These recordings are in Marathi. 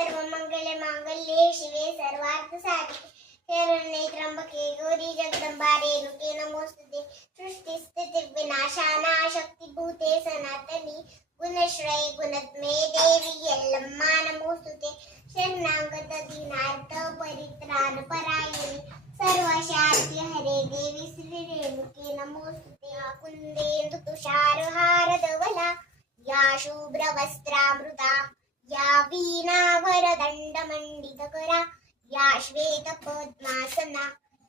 सर्वमंगल मांगल्ये शिवे सर्वार्थ साधिके शरण्ये त्र्यंबके गौरी जगदंबा रेणुके नमोस्तुते सृष्टिस्थिति विनाशाना शक्तिभूते सनातनी गुणश्रये गुणत्मे देवी यल्लम्मा नमोस्तुते शरणागत दीनार्थ परित्राण परायणे सर्वशांती हरे देवी श्री रेणुके नमोस्तुते कुंदेन्दु तुषार हार धवला या शुभ्रवस्त्रामृता या वीणाभरदण्डमण्डितकरा या श्वेतपद्मासना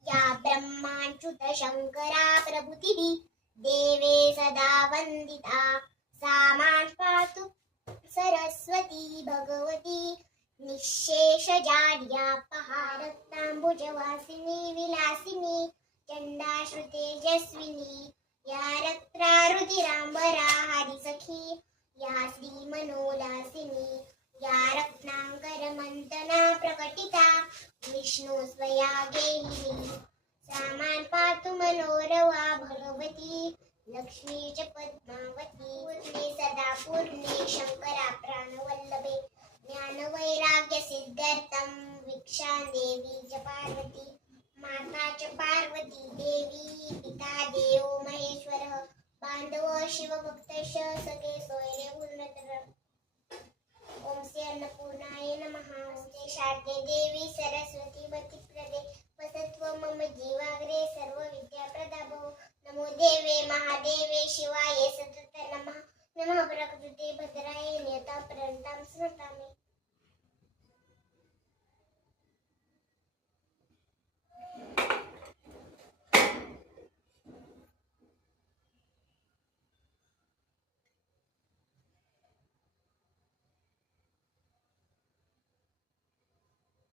या ब्रह्माच्युत शङ्करा प्रभृतिभिः देवे सदा वन्दिता सा मां पातु सरस्वती भगवती निःशेषजाड्यापहा रक्ताम्बुजवासिनी विलासिनी चण्डाश्रुतेजस्विनी या रक्तारुधिराम्बरा हरिसखी या श्रीमनोलासिनी या रत्नाकरमन्तना प्रकटिता विष्णु स्वया गेहिनी सा मां पातु मनोरवा भगवती लक्ष्मी च पद्मावती पूर्णे सदा पूर्णे शंकरा प्राणवल्लभे ज्ञानवैराग्य सिद्ध्यर्थं भिक्षां देवी च पार्वती माता च पार्वती देवी पिता देवो महेश्वरः बांधव शिवभक्तश्च सखे सोयरे पूर्णतर ओम श्री अन्नपूर्णाय नमः ओम श्री शारदे देवी सरस्वती मतिप्रदे वसत्व मम जीवाग्रे सर्व विद्याप्रदाभो नमो देवे महादेवे शिवाय सतत नमः नमः प्रकृते भद्राय नियता प्रणतां स्मृतामि।